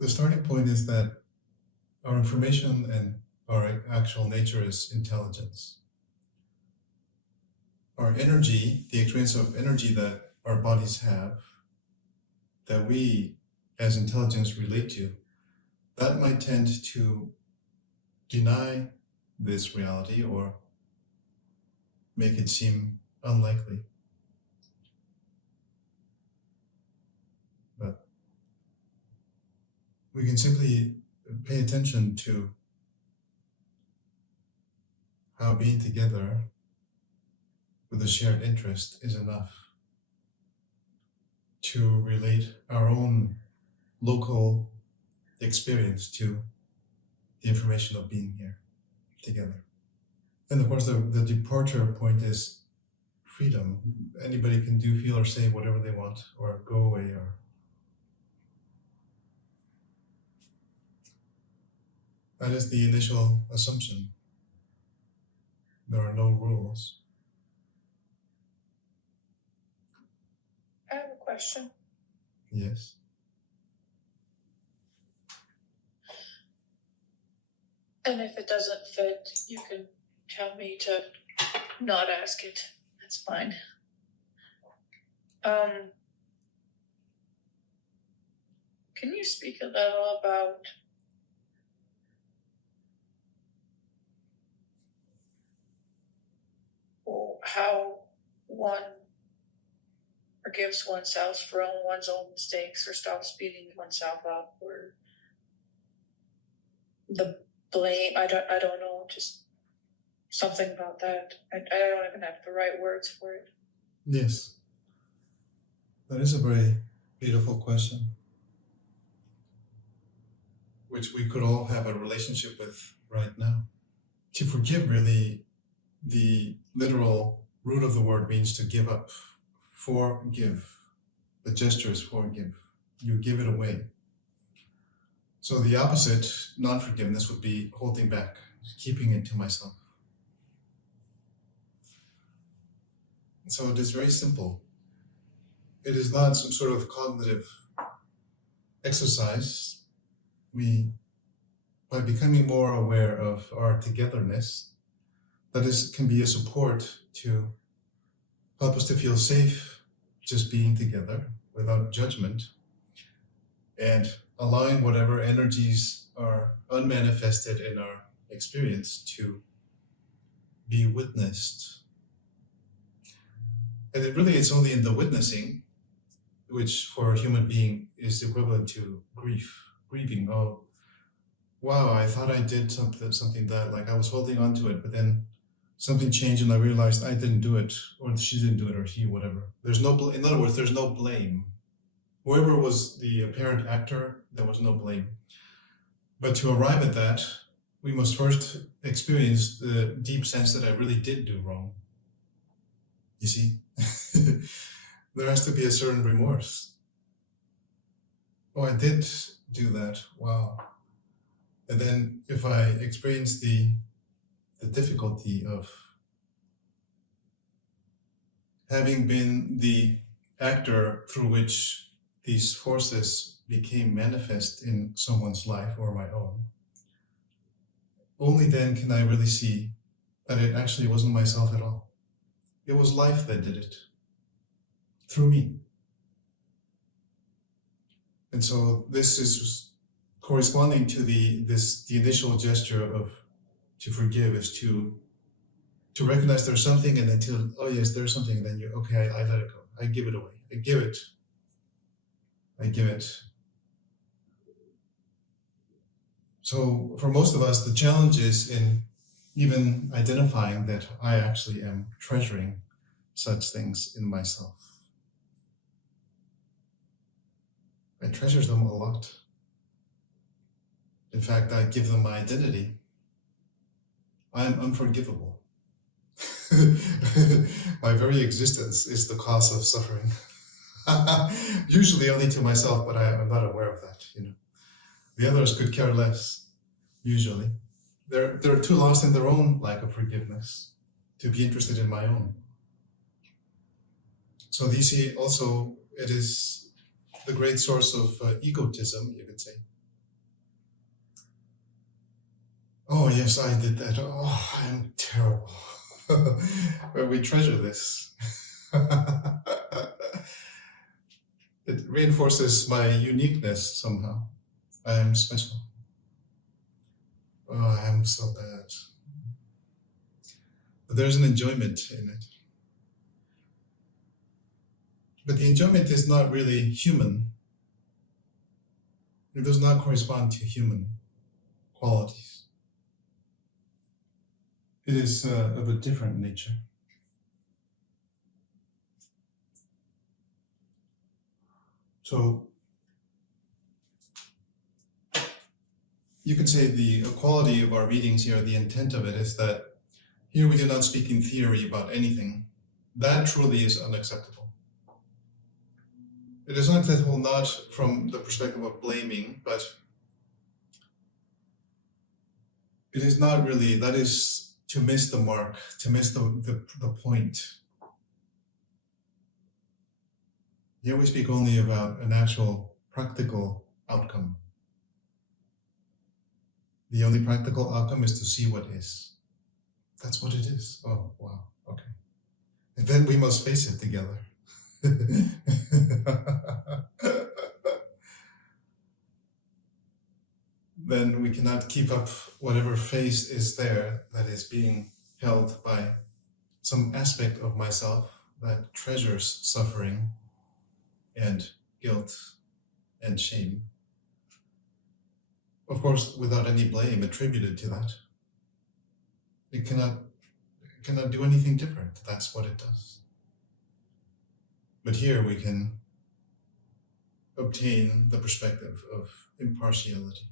The starting point is that our information and our actual nature is intelligence. Our energy, the experience of energy that our bodies have, that we as intelligence relate to, that might tend to deny this reality or make it seem unlikely. But we can simply pay attention to how being together with a shared interest is enough to relate our own local experience to the information of being here together. And of course, the departure point is freedom. Anybody can do, feel, or say whatever they want, or go away, or that is the initial assumption. There are no rules. I have a question. Yes. And if it doesn't fit, you can tell me to not ask it. That's fine. Can you speak a little about how one forgives oneself for one's own mistakes, or stops beating oneself up, or the blame? I don't know, just something about that. I don't even have the right words for it. Yes. That is a very beautiful question, which we could all have a relationship with right now. To forgive, really, the literal root of the word means to give up. Forgive. The gesture is forgive. You give it away. So the opposite, non-forgiveness, would be holding back, keeping it to myself. So it is very simple. It is not some sort of cognitive exercise. We, by becoming more aware of our togetherness, that is, can be a support to help us to feel safe just being together without judgment, and allowing whatever energies are unmanifested in our experience to be witnessed. And it really is only in the witnessing, which for a human being is equivalent to grieving. Oh, wow, I thought I did something that, like, I was holding on to it, but then something changed and I realized I didn't do it, or she didn't do it, or he, whatever. There's no, in other words, there's no blame. Whoever was the apparent actor, there was no blame. But to arrive at that, we must first experience the deep sense that I really did do wrong. You see? There has to be a certain remorse. Oh, I did do that. Wow. And then if I experience the difficulty of having been the actor through which these forces became manifest in someone's life or my own, only then can I really see that it actually wasn't myself at all. It was life that did it through me. And so this is corresponding to the initial gesture of to forgive, is to recognize there's something, and then to, oh yes, there's something, and then you, okay, I let it go. I give it away. I give it. So for most of us, the challenge is in even identifying that I actually am treasuring such things in myself. I treasure them a lot. In fact, I give them my identity. I am unforgivable. My very existence is the cause of suffering. Usually only to myself, but I'm not aware of that. The others could care less. Usually, they're too lost in their own lack of forgiveness to be interested in my own. So you see, also, it is the great source of egotism, you could say, Oh, yes, I did that. Oh, I'm terrible. But we treasure this. It reinforces my uniqueness somehow. I am special. Oh, I am so bad. But there's an enjoyment in it. But the enjoyment is not really human. It does not correspond to human qualities. It is of a different nature. So you could say the quality of our readings here, the intent of it is that here we do not speak in theory about anything. That truly is unacceptable. It is unacceptable not from the perspective of blaming, but it is not really, that is to miss the mark, to miss the point. Here we speak only about an actual practical outcome. The only practical outcome is to see what is. That's what it is. Oh, wow. Okay. And then we must face it together. Then we cannot keep up whatever face is there that is being held by some aspect of myself that treasures suffering and guilt and shame. Of course, without any blame attributed to that. It cannot do anything different. That's what it does. But here we can obtain the perspective of impartiality.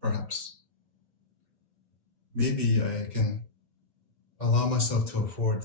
Perhaps. Maybe I can allow myself to afford